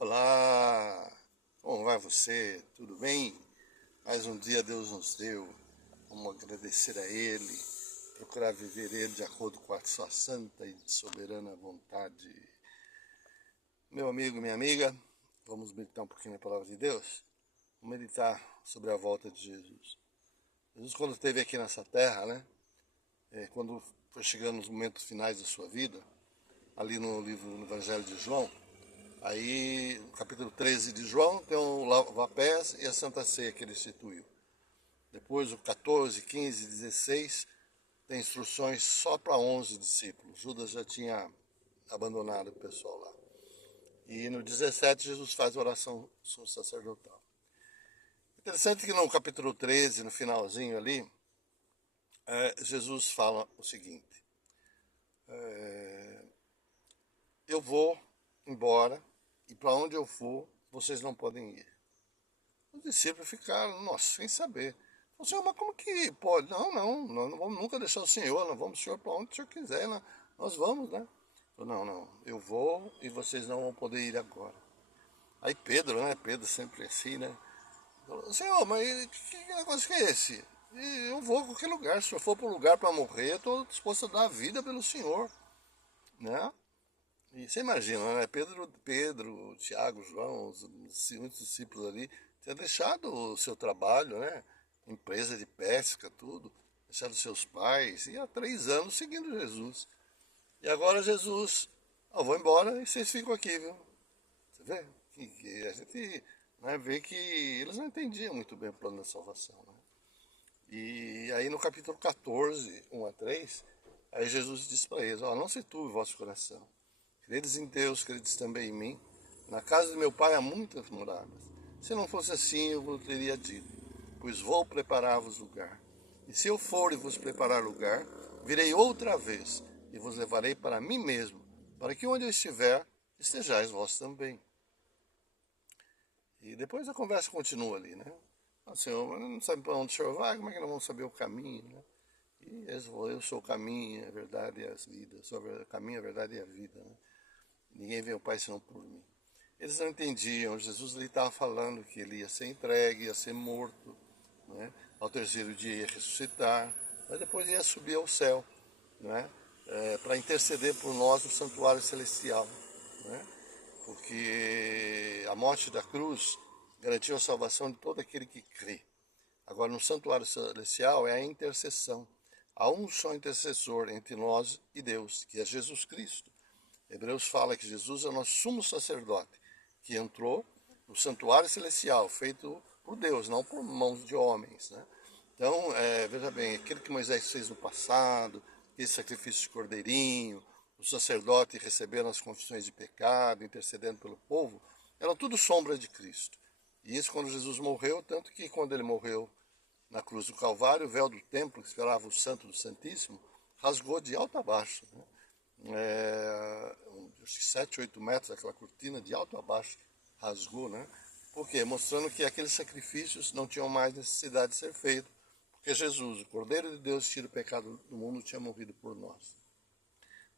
Olá, como vai você? Tudo bem? Mais um dia Deus nos deu. Vamos agradecer a Ele, procurar viver Ele de acordo com a sua santa e soberana vontade. Meu amigo, minha amiga, vamos meditar um pouquinho na palavra de Deus? Vamos meditar sobre a volta de Jesus. Jesus, quando esteve aqui nessa terra, né? Quando foi chegando nos momentos finais da sua vida, ali no livro, no Evangelho de João, aí, no capítulo 13 de João, tem o lava-pés e a Santa Ceia que ele instituiu. Depois, o 14, 15, 16, tem instruções só para 11 discípulos. Judas já tinha abandonado o pessoal lá. E no 17, Jesus faz a oração sacerdotal. Interessante que no capítulo 13, no finalzinho ali, Jesus fala o seguinte: eu vou embora e para onde eu for, vocês não podem ir. Os discípulos ficaram, nossa, sem saber. Falaram, Senhor, mas como que pode? Nós não vamos nunca deixar o Senhor, nós vamos, Senhor, para onde o Senhor quiser, nós vamos, né? Falou, não, eu vou e vocês não vão poder ir agora. Aí Pedro, né? Pedro sempre assim, né? Falou, Senhor, mas que negócio que é esse? Eu vou a qualquer lugar, se eu for para um lugar para morrer, eu estou disposto a dar a vida pelo Senhor, né? E você imagina, né? Pedro, Tiago, João, muitos discípulos ali, tinham deixado o seu trabalho, né? Empresa de pesca, tudo, deixado seus pais, e há 3 anos seguindo Jesus. E agora Jesus, vou embora e vocês ficam aqui, viu? Você vê? Que a gente, né, vê que eles não entendiam muito bem o plano da salvação, né? E aí no capítulo 14, 1 a 3, aí Jesus diz para eles, não se turbe o vosso coração. Credes em Deus, credes também em mim. Na casa do meu pai há muitas moradas. Se não fosse assim, eu vos teria dito, pois vou preparar-vos lugar. E se eu for e vos preparar lugar, virei outra vez e vos levarei para mim mesmo, para que onde eu estiver, estejais vós também. E depois a conversa continua ali, né? Senhor, não sabe para onde o Senhor vai, como é que nós vamos saber o caminho, né? E eu sou o caminho, a verdade e as vidas. Sou o caminho, a verdade e a vida, né? Ninguém vê o Pai senão por mim. Eles não entendiam, Jesus lhe estava falando que ele ia ser entregue, ia ser morto, né? Ao terceiro dia ia ressuscitar, mas depois ia subir ao céu, né? Para interceder por nós no santuário celestial, né? Porque a morte da cruz garantiu a salvação de todo aquele que crê. Agora, no santuário celestial é a intercessão. Há um só intercessor entre nós e Deus, que é Jesus Cristo. Hebreus fala que Jesus é o nosso sumo sacerdote, que entrou no santuário celestial, feito por Deus, não por mãos de homens, né? Então, veja bem, aquilo que Moisés fez no passado, aquele sacrifício de cordeirinho, o sacerdote recebendo as confissões de pecado, intercedendo pelo povo, eram tudo sombra de Cristo. E isso quando Jesus morreu, tanto que quando ele morreu na cruz do Calvário, o véu do templo, que esperava o Santo do Santíssimo, rasgou de alto a baixo, né? Uns 7, 8 metros, aquela cortina de alto a baixo rasgou, né? Por quê? Mostrando que aqueles sacrifícios não tinham mais necessidade de ser feitos, porque Jesus, o Cordeiro de Deus, que tira o pecado do mundo, tinha morrido por nós.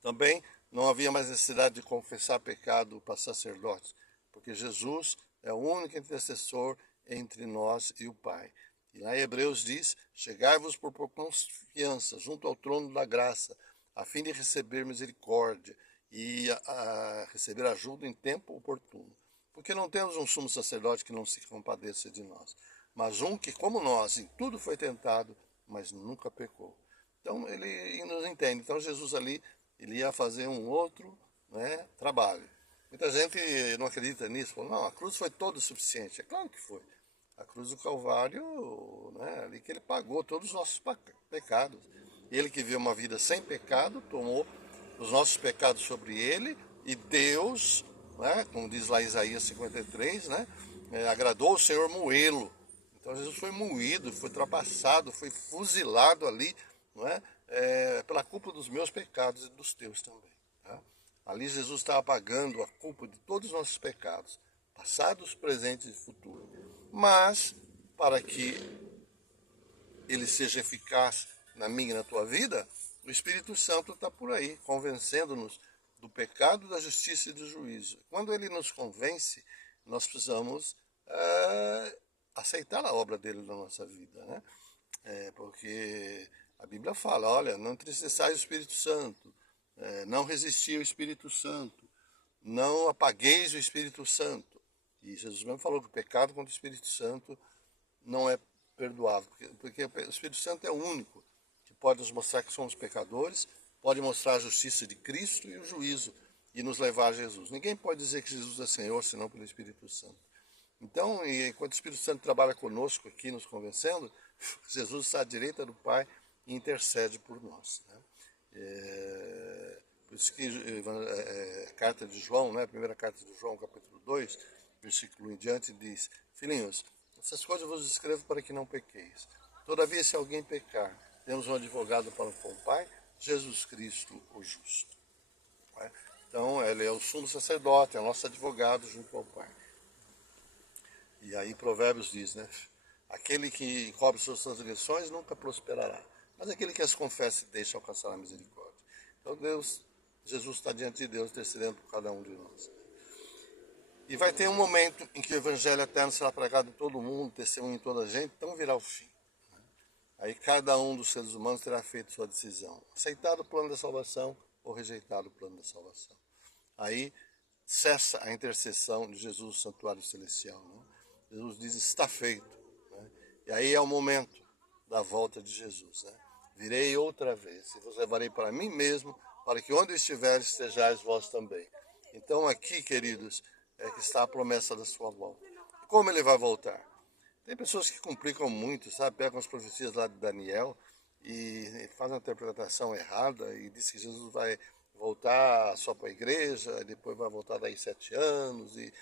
Também não havia mais necessidade de confessar pecado para sacerdotes, porque Jesus é o único intercessor entre nós e o Pai. E lá em Hebreus diz, chegai-vos por confiança junto ao trono da graça, a fim de receber misericórdia e a receber ajuda em tempo oportuno. Porque não temos um sumo sacerdote que não se compadeça de nós, mas um que, como nós, em tudo foi tentado, mas nunca pecou. Então ele nos entende. Então Jesus ali, ele ia fazer um outro, né, trabalho. Muita gente não acredita nisso, fala, não, a cruz foi toda suficiente. É claro que foi. A cruz do Calvário, né, ali que ele pagou todos os nossos pecados. Ele que viveu uma vida sem pecado, tomou os nossos pecados sobre ele, e Deus, né, como diz lá Isaías 53, né, agradou o Senhor moê-lo. Então Jesus foi moído, foi ultrapassado, foi fuzilado ali, não é? Pela culpa dos meus pecados e dos teus também. Tá? Ali Jesus estava pagando a culpa de todos os nossos pecados, passados, presentes e futuros. Mas, para que ele seja eficaz na minha e na tua vida, o Espírito Santo está por aí, convencendo-nos do pecado, da justiça e do juízo. Quando ele nos convence, nós precisamos aceitar a obra dele na nossa vida, né? Porque a Bíblia fala, olha, não entristeçais o Espírito Santo, não resisti ao Espírito Santo, não apagueis o Espírito Santo. E Jesus mesmo falou que o pecado contra o Espírito Santo não é perdoável, porque o Espírito Santo é o único que pode nos mostrar que somos pecadores, pode mostrar a justiça de Cristo e o juízo e nos levar a Jesus. Ninguém pode dizer que Jesus é Senhor senão pelo Espírito Santo. Então, enquanto o Espírito Santo trabalha conosco aqui, nos convencendo, Jesus está à direita do Pai e intercede por nós, né? Por isso que a carta de João, né, a primeira carta de João, capítulo 2, versículo 1 em diante, diz: Filhinhos, essas coisas vos escrevo para que não pequeis. Todavia, se alguém pecar, temos um advogado para com o Pai, Jesus Cristo, o justo. Então, ele é o sumo sacerdote, é o nosso advogado junto ao Pai. E aí Provérbios diz, né? Aquele que encobre suas transgressões nunca prosperará, mas aquele que as confessa e deixa alcançar a misericórdia. Então Jesus está diante de Deus, intercedendo por cada um de nós. E vai ter um momento em que o evangelho eterno será pregado em todo mundo, testemunho em toda a gente, então virá o fim. Aí cada um dos seres humanos terá feito sua decisão, aceitado o plano da salvação ou rejeitado o plano da salvação. Aí cessa a intercessão de Jesus no santuário celestial, né? Jesus diz, está feito, né? E aí é o momento da volta de Jesus, né? Virei outra vez e vos levarei para mim mesmo, para que onde estiveres estejais vós também. Então aqui, queridos, é que está a promessa da sua volta. Como ele vai voltar? Tem pessoas que complicam muito, sabe? Pegam as profecias lá de Daniel e fazem uma interpretação errada e diz que Jesus vai voltar só para a igreja, depois vai voltar daí 7 anos. Né?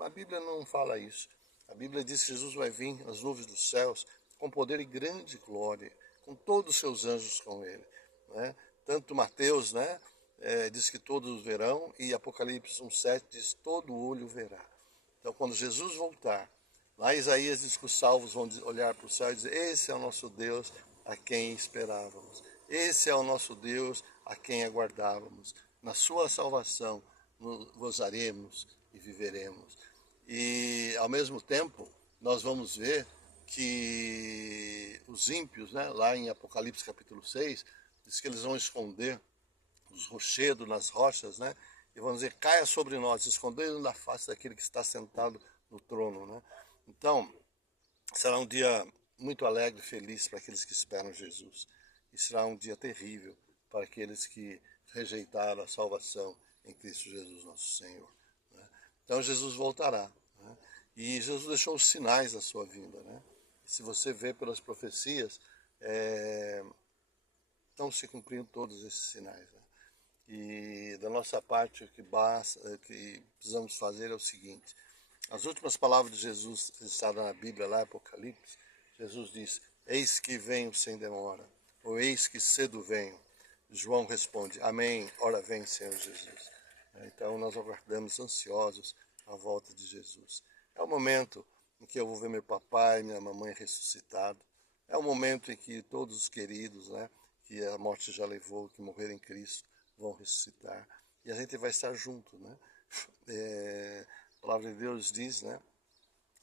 A Bíblia não fala isso. A Bíblia diz que Jesus vai vir nas nuvens dos céus com poder e grande glória, com todos os seus anjos com ele, né? Tanto Mateus, né, diz que todos verão, e Apocalipse 1,7 diz todo olho verá. Então, quando Jesus voltar, lá Isaías diz que os salvos vão olhar para o céu e dizer, esse é o nosso Deus a quem esperávamos. Esse é o nosso Deus a quem aguardávamos. Na sua salvação gozaremos e viveremos. E, ao mesmo tempo, nós vamos ver que os ímpios, né, lá em Apocalipse capítulo 6, diz que eles vão esconder os rochedos nas rochas, né, e vão dizer, caia sobre nós, escondendo na face daquele que está sentado no trono, né. Então, será um dia muito alegre e feliz para aqueles que esperam Jesus. E será um dia terrível para aqueles que rejeitaram a salvação em Cristo Jesus, nosso Senhor, né? Então, Jesus voltará, né? E Jesus deixou os sinais da sua vinda, né? E se você vê pelas profecias, estão se cumprindo todos esses sinais, né? E da nossa parte, o que precisamos fazer é o seguinte: as últimas palavras de Jesus registradas na Bíblia, lá em Apocalipse, Jesus diz, eis que venho sem demora, ou eis que cedo venho. João responde, amém, ora vem, Senhor Jesus. Então nós aguardamos ansiosos a volta de Jesus. É o momento em que eu vou ver meu papai, minha mamãe ressuscitado. É o momento em que todos os queridos, né, que a morte já levou, que morreram em Cristo, vão ressuscitar. E a gente vai estar junto, né? A palavra de Deus diz, né?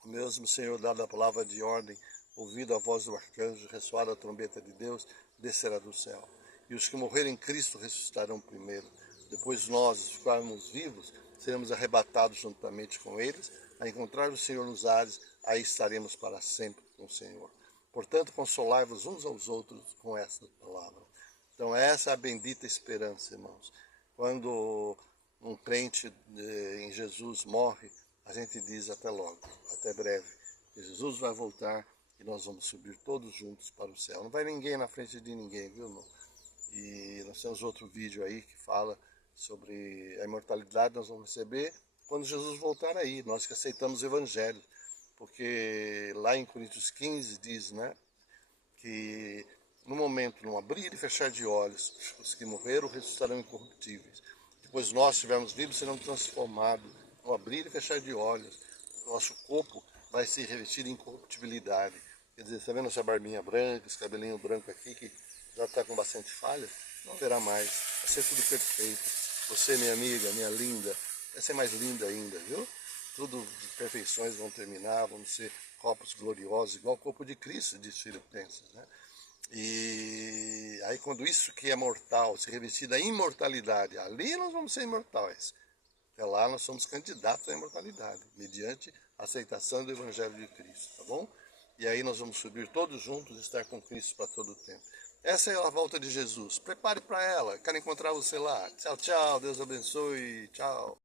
O mesmo Senhor, dado a palavra de ordem, ouvido a voz do arcanjo, ressoada a trombeta de Deus, descerá do céu. E os que morrerem em Cristo ressuscitarão primeiro. Depois nós, os que ficarmos vivos, seremos arrebatados juntamente com eles, a encontrar o Senhor nos ares, aí estaremos para sempre com o Senhor. Portanto, consolai-vos uns aos outros com esta palavra. Então, essa é a bendita esperança, irmãos. Quando um crente em Jesus morre, a gente diz até logo, até breve. Jesus vai voltar e nós vamos subir todos juntos para o céu. Não vai ninguém na frente de ninguém, viu, irmão? E nós temos outro vídeo aí que fala sobre a imortalidade que nós vamos receber quando Jesus voltar aí, nós que aceitamos o Evangelho. Porque lá em Coríntios 15 diz, né, que no momento, no abrir e fechar de olhos, os que morreram ressuscitarão incorruptíveis. Depois nós, se estivermos vivos, seremos transformados. No abrir e fechar de olhos, nosso corpo vai se revestir de incorruptibilidade. Quer dizer, está vendo essa barbinha branca, esse cabelinho branco aqui, que já está com bastante falha, não haverá mais. Vai ser tudo perfeito. Você, minha amiga, minha linda, vai ser mais linda ainda, viu? Tudo de perfeições vão terminar, vamos ser corpos gloriosos, igual o corpo de Cristo, diz Filipenses, né? E aí quando isso que é mortal se revestir da imortalidade, ali nós vamos ser imortais. Até lá nós somos candidatos à imortalidade, mediante a aceitação do Evangelho de Cristo, tá bom? E aí nós vamos subir todos juntos e estar com Cristo para todo o tempo. Essa é a volta de Jesus. Prepare para ela. Quero encontrar você lá. Tchau, tchau. Deus abençoe. Tchau.